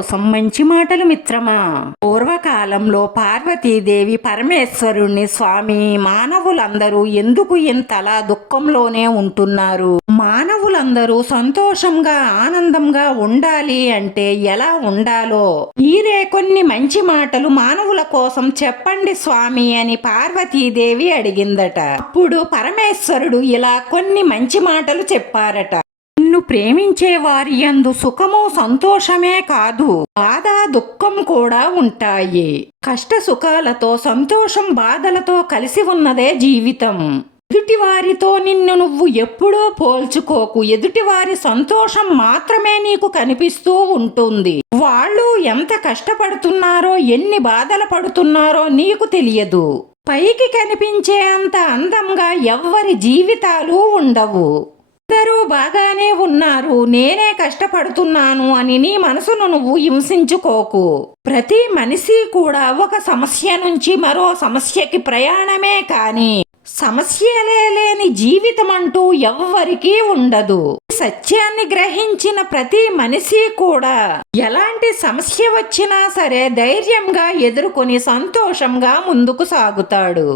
కోసం మంచి మాటలు మిత్రమా? పూర్వకాలంలో పార్వతీదేవి పరమేశ్వరుణ్ణి స్వామి మానవులందరూ ఎందుకు ఇంతలా దుఃఖంలోనే ఉంటున్నారు? మానవులందరూ సంతోషంగా ఆనందంగా ఉండాలి అంటే ఎలా ఉండాలో? మీరే కొన్ని మంచి మాటలు మానవుల కోసం చెప్పండి స్వామి అని పార్వతీదేవి అడిగిందట. అప్పుడు పరమేశ్వరుడు ఇలా కొన్ని మంచి మాటలు చెప్పారట. నిన్ను ప్రేమించే వారి యందు సుఖము సంతోషమే కాదు బాధ దుఃఖం కూడా ఉంటాయి. కష్ట సుఖాలతో సంతోషం బాధలతో కలిసి ఉన్నదే జీవితం. ఎదుటివారితో నిన్ను నువ్వు ఎప్పుడూ పోల్చుకోకు. ఎదుటివారి సంతోషం మాత్రమే నీకు కనిపిస్తూ ఉంటుంది. వాళ్ళు ఎంత కష్టపడుతున్నారో ఎన్ని బాధలు పడుతున్నారో నీకు తెలియదు. పైకి కనిపించే అంత అందంగా ఎవ్వరి జీవితాలు ఉండవు. బాగానే ఉన్నారు. నేనే కష్టపడుతున్నాను అని నీ మనసును నువ్వు హింసించుకోకు. ప్రతి మనిషి కూడా ఒక సమస్య నుంచి మరో సమస్యకి ప్రయాణమే కాని సమస్యలే లేని జీవితం అంటూ ఎవ్వరికీ ఉండదు. సత్యాన్ని గ్రహించిన ప్రతి మనిషి కూడా ఎలాంటి సమస్య వచ్చినా సరే ధైర్యంగా ఎదుర్కొని సంతోషంగా ముందుకు సాగుతాడు.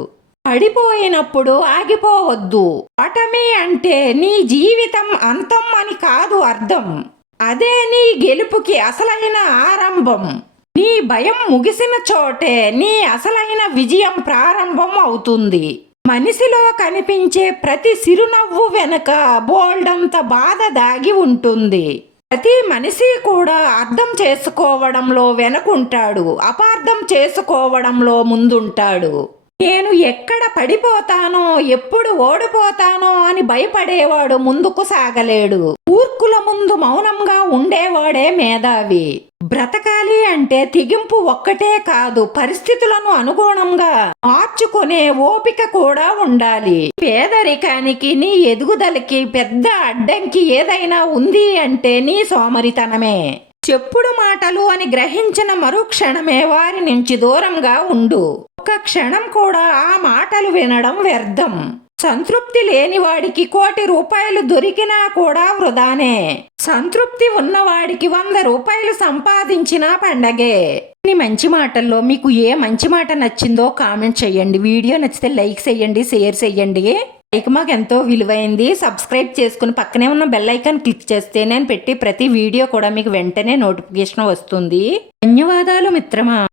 పడిపోయినప్పుడు ఆగిపోవద్దు. ఓటమి అంటే నీ జీవితం అంతం అని కాదు అర్థం. అదే నీ గెలుపుకి అసలైన ఆరంభం. నీ భయం ముగిసిన చోటే నీ అసలైన విజయం ప్రారంభం అవుతుంది. మనిషిలో కనిపించే ప్రతి చిరునవ్వు వెనుక బోల్డంత బాధ దాగి ఉంటుంది. ప్రతి మనిషి కూడా అర్థం చేసుకోవడంలో వెనకుంటాడు. అపార్థం చేసుకోవడంలో ముందుంటాడు. నేను ఎక్కడ పడిపోతానో ఎప్పుడు ఓడిపోతానో అని భయపడేవాడు ముందుకు సాగలేడు. ఊర్కుల ముందు మౌనంగా ఉండేవాడే మేధావి. బ్రతకాలి అంటే తెగింపు ఒక్కటే కాదు పరిస్థితులను అనుగుణంగా మార్చుకునే ఓపిక కూడా ఉండాలి. పేదరికానికి నీ ఎదుగుదలకి పెద్ద అడ్డంకి ఏదైనా ఉంది అంటే నీ సోమరితనమే. చెప్పుడు మాటలు అని గ్రహించిన మరుక్షణమే వారి నుంచి దూరంగా ఉండు. ఒక్క క్షణం కూడా ఆ మాటలు వినడం వ్యర్థం. సంతృప్తి లేనివాడికి కోటి రూపాయలు దొరికినా కూడా వృధానే. సంతృప్తి ఉన్నవాడికి వంద రూపాయలు సంపాదించినా పండగే. ఈ మంచి మాటల్లో మీకు ఏ మంచి మాట నచ్చిందో కామెంట్ చేయండి. వీడియో నచ్చితే లైక్ చేయండి షేర్ చేయండి. లైక్ మాకు ఎంతో విలువైంది. సబ్స్క్రైబ్ చేసుకుని పక్కనే ఉన్న బెల్ ఐకాన్ క్లిక్ చేస్తే నేను పెట్టి ప్రతి వీడియో కూడా మీకు వెంటనే నోటిఫికేషన్ వస్తుంది. ధన్యవాదాలు మిత్రమా.